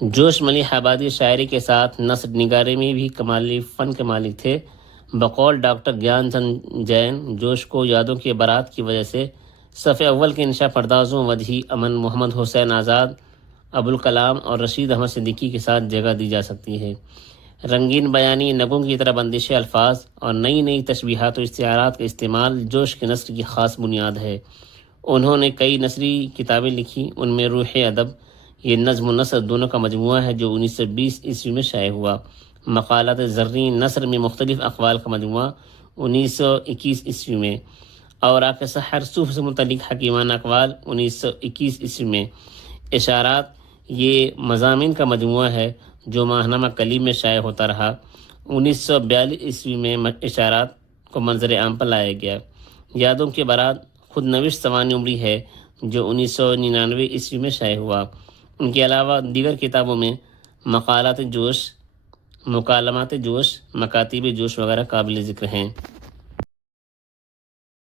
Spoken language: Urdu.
جوش ملیح آبادی شاعری کے ساتھ نثر نگاری میں بھی کمالی فن کے مالک تھے۔ بقول ڈاکٹر گیان چند جین، جوش کو یادوں کی برات کی وجہ سے صف اول کے انشا پردازوں وجہی امن محمد حسین آزاد، ابوالکلام اور رشید احمد صدیقی کے ساتھ جگہ دی جا سکتی ہے۔ رنگین بیانی، نگوں کی طرح بندش الفاظ اور نئی نئی تشبیہات و استعارات کا استعمال جوش کے نثر کی خاص بنیاد ہے۔ انہوں نے کئی نثری کتابیں لکھی، ان میں روح ادب، یہ نظم و نثر دونوں کا مجموعہ ہے جو 1920 عیسوی میں شائع ہوا۔ مقالات زرین نثر میں مختلف اقوال کا مجموعہ 1921 عیسوی میں۔ اوراق سحر صوف سے متعلق حکیمانہ اقوال 1921 عیسوی میں۔ اشارات یہ مضامین کا مجموعہ ہے جو ماہنامہ کلیم میں شائع ہوتا رہا۔ 1942 عیسوی میں اشارات کو منظر عام پر لایا گیا۔ یادوں کے برات خود نوشت سوانح عمری ہے جو 1999 عیسوی میں شائع ہوا۔ ان کے علاوہ دیگر کتابوں میں مقالات جوش، مکالمات جوش، مکاتیب جوش وغیرہ قابل ذکر ہیں۔